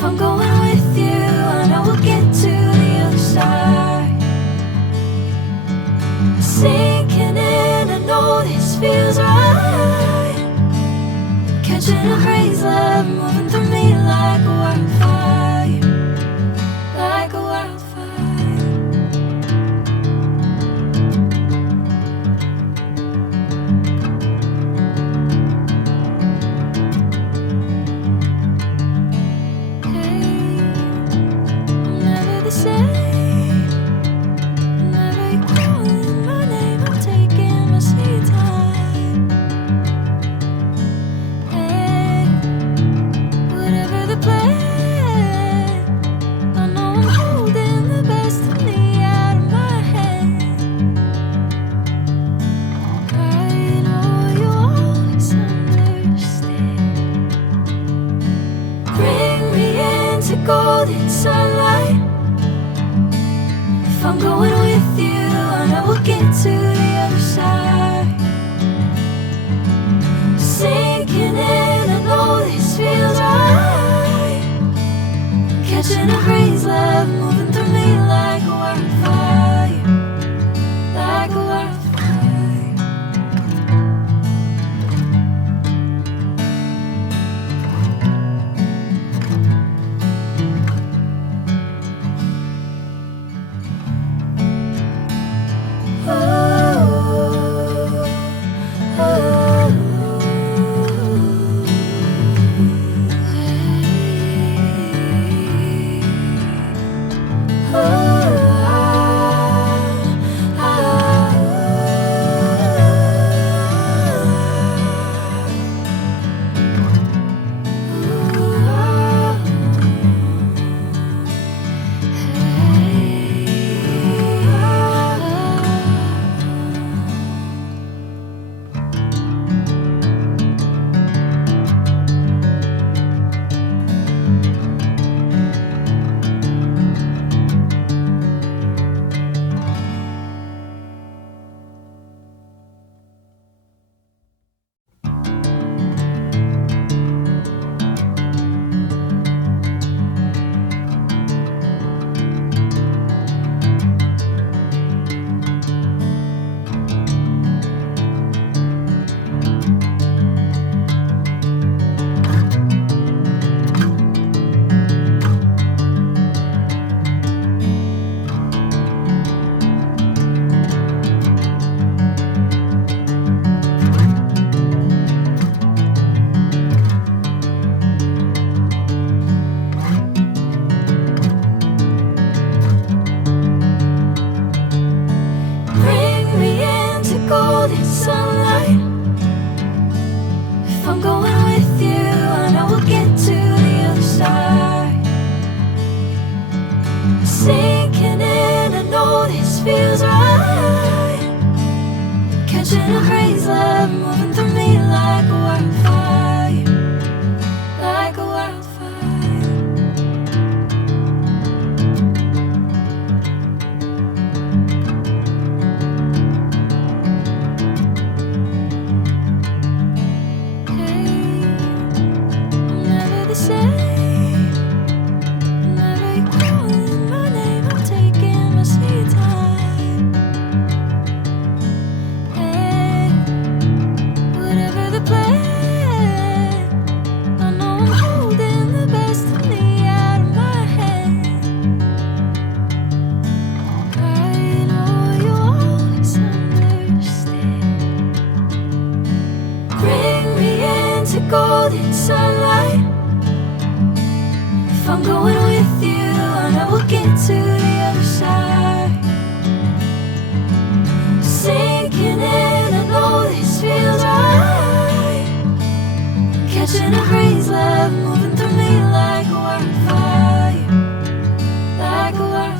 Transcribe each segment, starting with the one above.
If I'm going with you, I know we'll get to the other side. Sinking in, I know this feels right. Catching a crazy love, moving through me like a wildfire, like a wildfire. Golden sunlight. If I'm going with you, I know we'll get to the other side. Sinking in, I know this feels right. Catching a crazy love, moving through me like a wildfire, like a wildfire. Golden sunlight. If I'm going with you, I know we'll get to the other side. Sinking in, I know this feels right. Catching a crazy love, moving through me like a wildfire, like a wildfire. Golden sunlight. If I'm going with you, I know we'll get to the other side. Sinking in, I know this feels right. Catching a crazy love, moving through me like a wildfire, like a wildfire.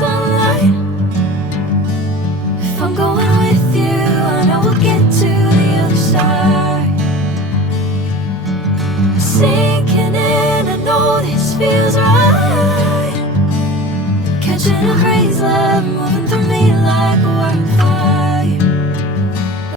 sunlight. If I'm going with you, I know we'll get to the other side. Sinking in, I know this feels right. Catching a haze, love moving